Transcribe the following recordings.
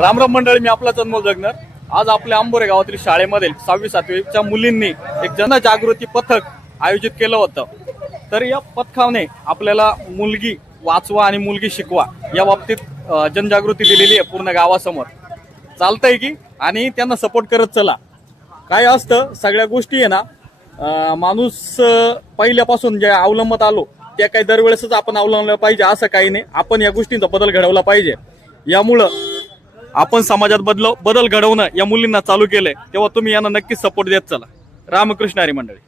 रामराम मंडळी, मी आपला अनमोल जगनर। आज आपल्या आंबोरे गावातील शाळेमध्ये 6वी-7वीच्या मुलींनी एक जनजागृती पथक आयोजित केलं होतं। तर या पथकाने आपल्याला मुलगी वाचवा आणि मुलगी शिकवा या बाबतीत जनजागृती दिलेली आहे पूर्ण गावासमोर। चालतंय की आणि त्यांना सपोर्ट करत चला। काय असतं सगळ्या गोष्टी आहे ना, माणूस पहिल्यापासून जे अवलंबत आलो त्या काही दरवेळेसच आपण अवलंबलं पाहिजे असं काही नाही। आपण या गोष्टींचा बदल घडवला पाहिजे। यामुळं आपण समाजात बदल घडवणं या मुलींना चालू केलंय, तेव्हा तुम्ही यांना नक्कीच सपोर्ट देत चला। रामकृष्ण हरी मंडळी।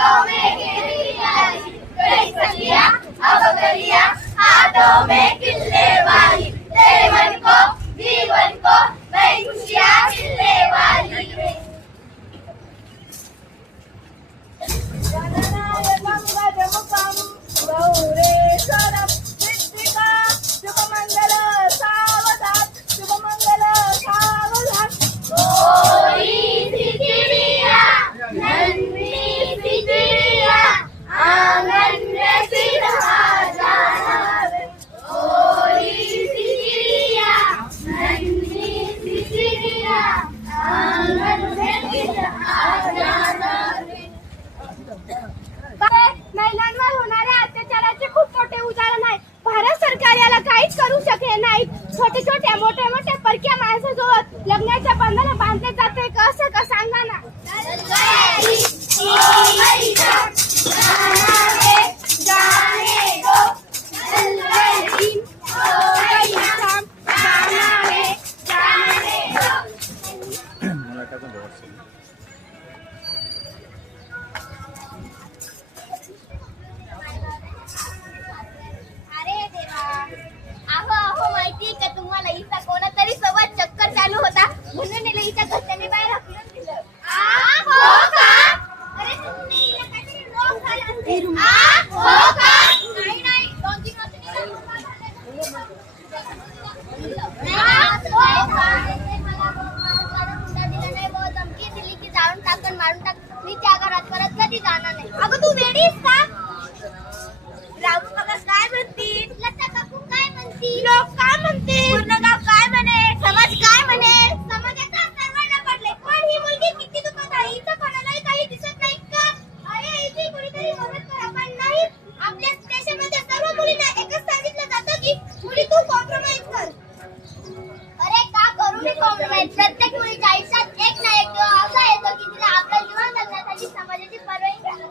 हाथों में गिरगिटी कई सखियां अब कलियां हाथों में किल्ले वाली तेरे मन को जीवन को नई खुशियां खिलने वाली महिलांवर होणाऱ्या अत्याचाराचे खूप मोठे उदाहरण आहे. भारत सरकार याला काहीच करू शकले नाही. छोटे छोट्या मोठ्या मोठ्या परक्या माणसासोबत लग्नाच्या बंधन बांधले जाते. कसं का सांगा ना. अरे देवा, अहो माहितीये का तुम्हाला हिचा कोणातरी सोबत चक्कर चालू होता म्हणून हिला हिच्या घरच्यांनी बाहेर हाकलून दिलं. हो का? अरे तुम्ही हिला काहीतरी रोग झाला असेल. हो का? नाही 2-3 धमकी दिली की जाळून टाकून मारून टाक. मी त्या घरात परत कधी जाणार नाही. अगं तू वेडीस का? राहू बघा काय म्हणतील. लता काकू काय म्हणतील. लोक काय म्हणतील. पूर्ण गाव काय म्हणेल. समाज काय म्हणेल. समाजाचा सर्वांना पडले. पण ही मुलगी किती दुखत आहे. इथं कोणालाही काही दिसत नाही का. अरे इथे कुणीतरी मदत करा. पण नाही. आपल्या देशामध्ये सर्व मुलींना एकच सांगितलं जातं की मुली तू कॉम्प्रोमाइज कर. अरे का करू मी कॉम्प्रोमाइज. प्रत्येक मुलीच्या आयुष्यात एक ना एक दिवस असा येतो की तिला आपलं जीवन जगण्यासाठी समाजाची पर्वाई करावी.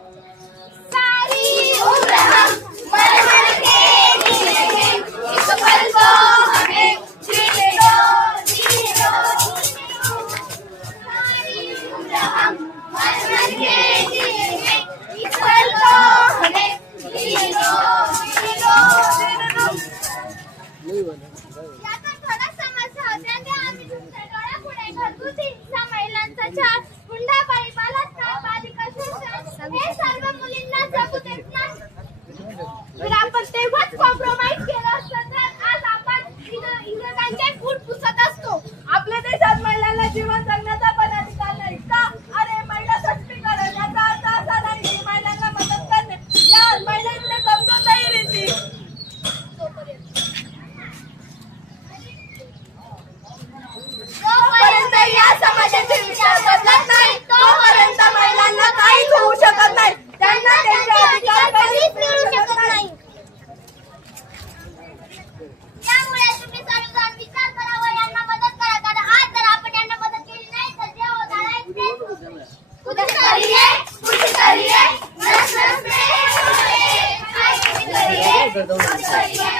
सारी उम्र हम मर मर के जिएंगे इस पल को हमें जीने दो जीने दो सारी उम्र हम मर मर के जिएंगे इस पल को हमें जीने दो जीने दो याचा थोडा समस्या होत्या त्या आम्ही तुमच्या डोळ्यापुढे घरगुती हिंसा महिलांचा छळ हुंडाबळी बलात्कार बालिका शोषण हे सर्व मुलींना जगू देत नाही. जर आपण तेव्हाच कॉम्प्रोमाइज केलं असतं तर आज आपण इंग्रजांचे फूट पुसत असतो. आपल्या देशात महिलांना जीवन जगण्याचा पण अधिकार नाही का. अरे महिला सक्षमीकरण याचा अर्थ असा नाही की महिलांना मदत करणे. या महिलांना समजून नाही रीती. जोपर्यंत या समाजाचे विचार बदलत नाही तोपर्यंत महिलांना काहीच होऊ शकत नाही. त्यांना त्यांचे अधिकार कधीच मिळू शकत नाही. त्यामुळे तुम्ही सर्वजण विचार करा व यांना मदत करा. कारण आज जर आपण यांना मदत केली नाही तर जे होणार आहे ते कुछ करिए नस नस में कुछ करिए